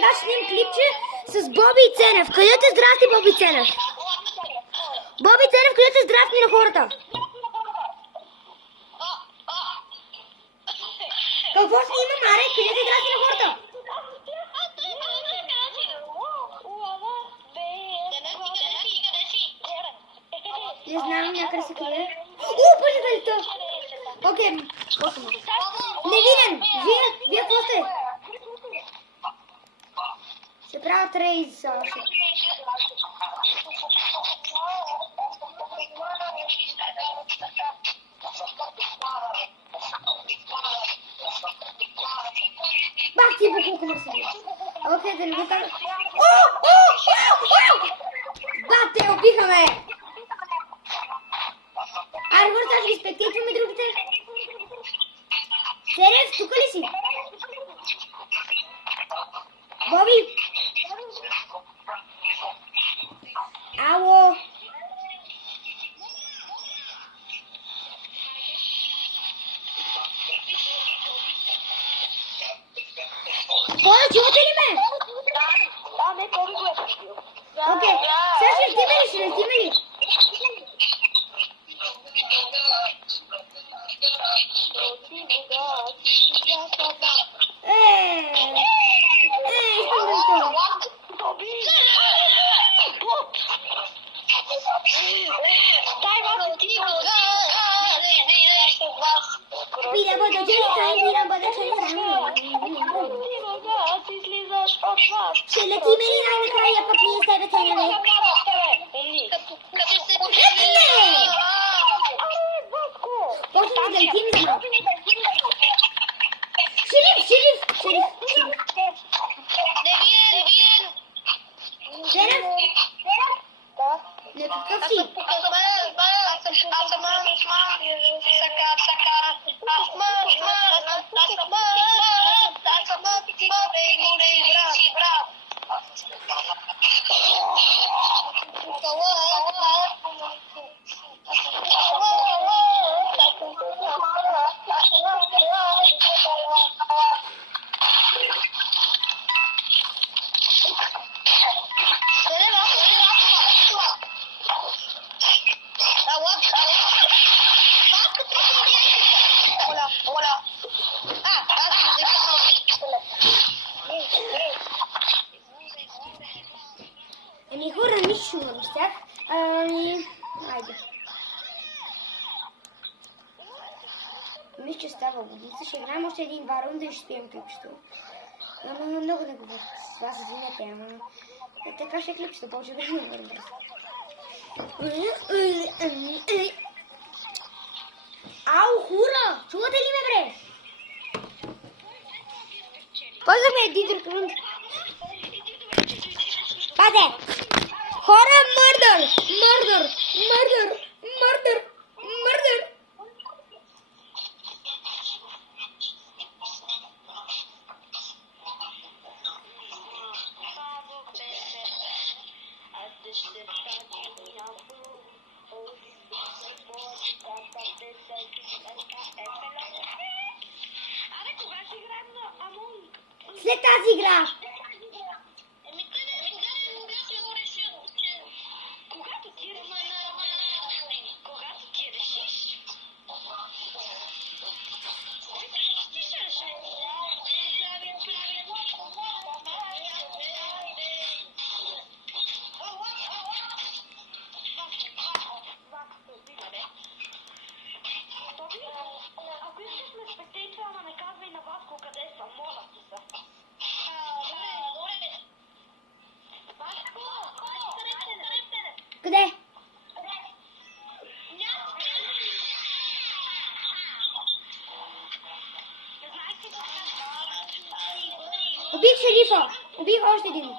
сега ще снимам клипче с Боби и Ценев. Където е здрасти, Боби Ценев? Боби Ценев, където е здрасти на хората? Какво снимам, аре? Където е здрасти на хората? Не знам, някъде се крие. Пъжителите! Окей, невиден! Вие какво сте? Ще правя трейз още. Бах ти букулка мърсили. Окей, да не го кажа. Бате, убиха ме! Аре, върта, ще ги спектействаме другите. Сериез, тук ли си? Боби! Ало! Хора, чувате ли ме? Да, не, Боби го е пустил. Окей, сега ще летиме ли? Ще летиме ли? Искам да летя. Пида бъда честа, пида бъда честа. Ще летиме ли най-накрая, пък ние с тебе ценяве? Летиме! Почваме да летим за малко. Шериф! Шериф? Не, какъв си? Еми хора, нищо не щях. Айде. Мисля, че става водица. Ще играем още един-два рунда и ще спием клипчето. Ама много да говоря с вас, извинете, ама... Така ще е клипчето, повече да не говорим бързо. Ау, хура! Чувате ли ме, бре? Ползваме един друг рунд. Паде! Хора, мърдър! След тази игра! Къде? Убих шерифа! Убих още един.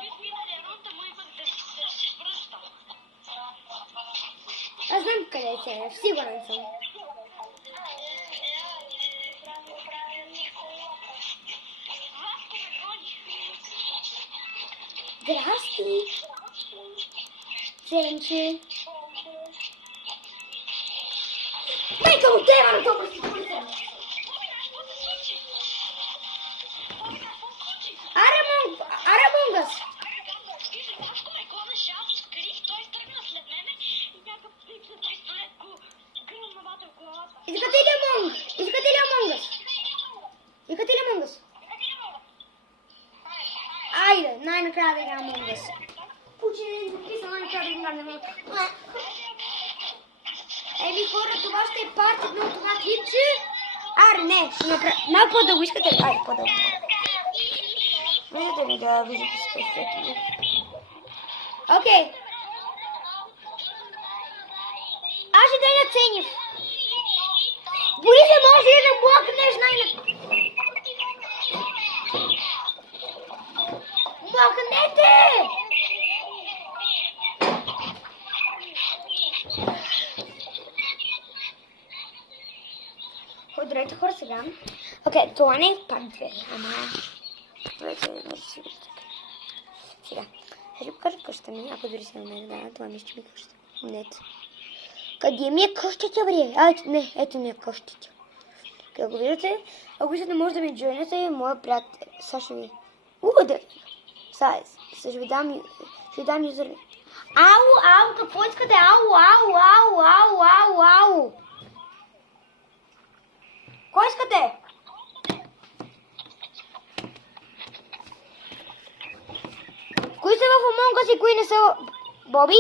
Аз знам къде е, сигурен съм. Здрасти! Ценче! Майка му тева на това си полиция! Аре му най-накрая да играм Among Us. Ученик записа най-накрая да играм Among Us. Еми хора, това ще е парт едно от това клипче. Аре, не, ще направя. Малко по-дълго искате ли? Айде, по-дълго. Виждате ли да виждате с перфектно? Окей. Аз ще дойда Ценев. Бори се, може ли да блокнеш Блокнете! Здравейте хора, сега. Окей, това не е парт 2, ама... Вече може да си виждате. Сега. Ще покажа къщата ми, ако дори се намери. Да, това ми ще ми къща. Нет. Къде ми е къщата, бре? Не, ето ми е къщата. Как го виждате, ако искате може да ми джойнете, моя приятел Саша ви. Да. Ще ви дам юзер ми. Ау, какво искате? Ау. Кой искате? Кои са в Among Us и кои не са? Боби?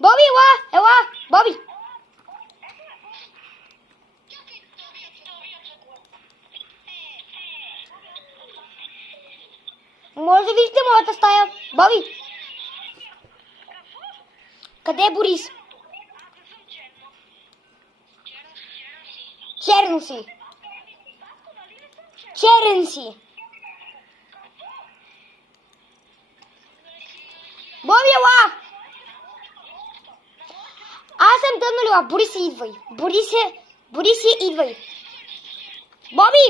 Боби, ела! Боби! Може да видите моята стая. Боби! Къде е Борис? Черен си. Боби, ела! Аз съм тънналила. Борисе, идвай. Борисе, идвай. Боби!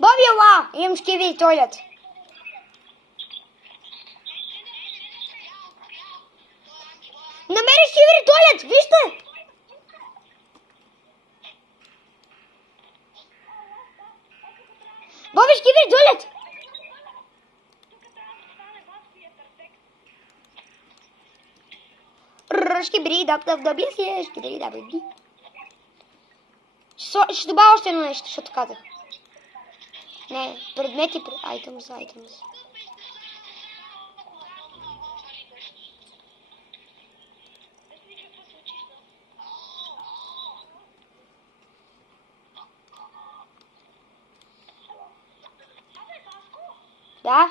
Боби, ела! Имам шкиви тойлет. Намери шкиви тойлет, вижте! Боби, шкиви тойлет! Шкибри, дабли. Ще добавя още едно нещо, защото казах. Не, предмети, items. Да?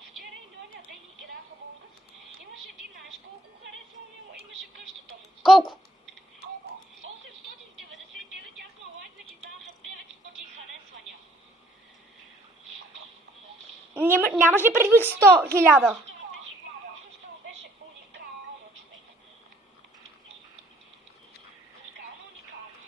Вчера и оня ден играх в Among Us. Имаше един, знаеш колко харесвам имаше къщата му. Колко? 899, аз на лайк ги даваха 900 харесвания. Нямаш ли предвид 100,000? Беше уникално, човек. Уникално.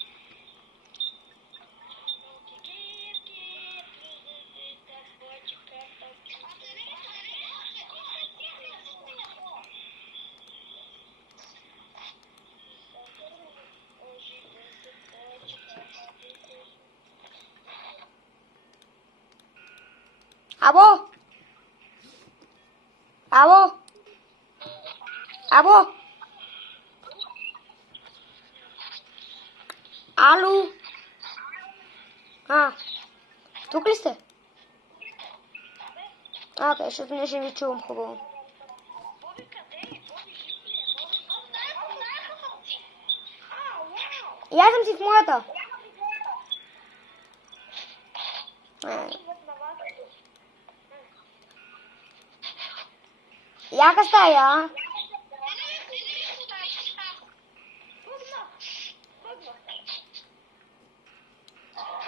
Ало? Тук ли сте? Окей, защото не ще ви чувам хубаво. Боби, къде? Боби, жив ли е? И аз съм си в моята. Яка стая?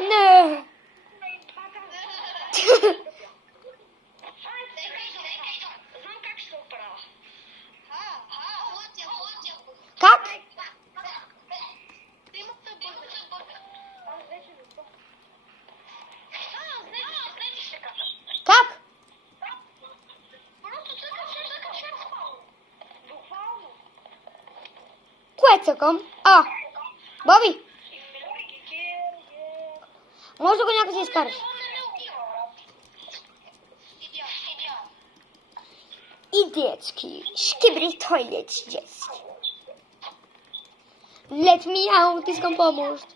Не. Знам как ще се оправя. Как? Как? Кое цъкам? Боби, може да го някак си изкараш. И детски. Шкибри тойлет детски. Let me out, искам помощ.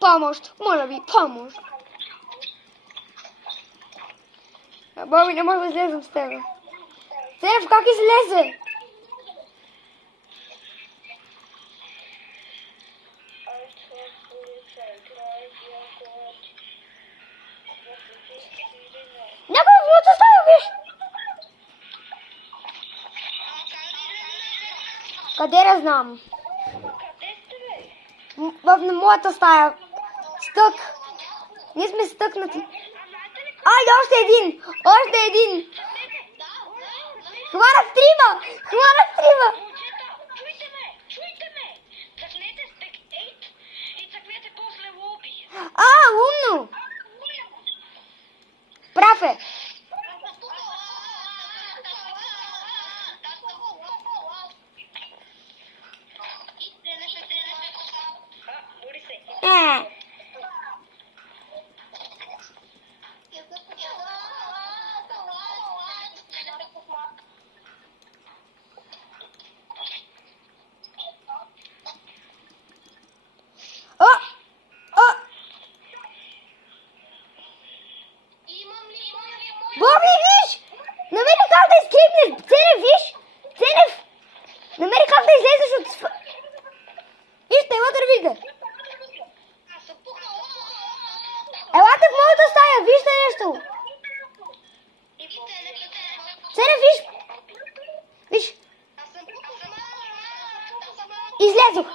Помощ, моля ви, помощ. Боби, не мога да излезам с тебе. Ценев, как излезе? Някой в моята стая, виж! Къде да знам? Къде сте, бе? В моята стая. Стък. Ние сме стъкнати. Ай, още един! Още един! Хванах трима! Хванах трима! Момчета, чуйте ме! Цъкнете стек 8 и цъкнете после лоби. Умно! Прав е. Бори се. Боби, виж! Намери как да изкрипнеш! Ценев, виж! Ценев! Намери как да излезеш от... Вижте, вътре вижте! Елате в моята стая, вижте нещо! Ценев, виж! Виж! Излезох!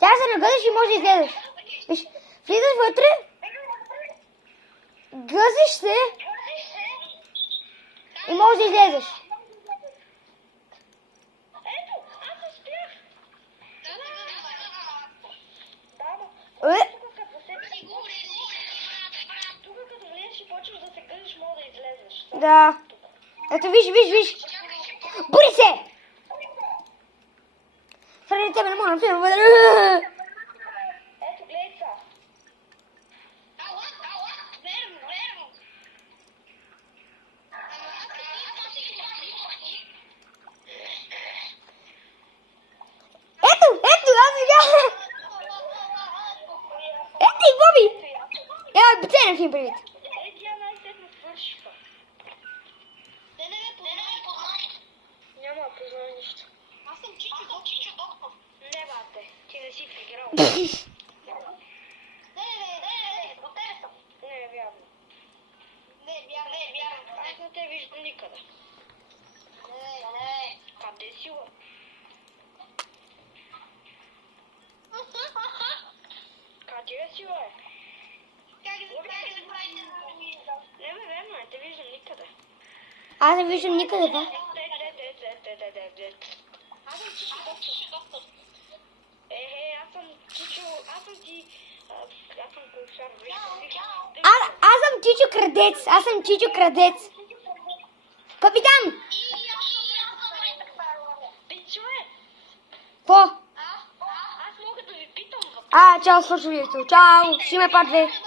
Тя се нагъдеш и може да излезеш. Виж, влизаш вътре, гъзиш се и може да излезеш. Ето, аз успях. Тук като влезеш и почваш да се гънеш, мога да излезеш. Да. Ето виж, виж, виж. Бури се! Фреди тебе не мога да филм вътре. Ето, гледай са. Верно. Ето, аз сега. Ето и Боби. Ценев им привид. Тя най-сетно свършиха. Няма да познава нищо. Аз съм Чичо доктор. Не, бате, ти не си в играл. Не, до тебе съм. Не е вярно. Не, вярно. Аз не те виждам никъде. Не. Къде си, бе? Къде си, бе? Как да правите за ми? Не, бе, верно, не те виждам никъде. Аз не виждам никъде, ба. Аз съм Чичо доктор. Аз съм Чичо, аз съм комисар, Аз съм Чичо крадец. Аз съм Чичо крадец. Капитан! Пичове, По? аз мога да ви питам въпрос. Чао, слушайте. Чао. Ще има пар 2.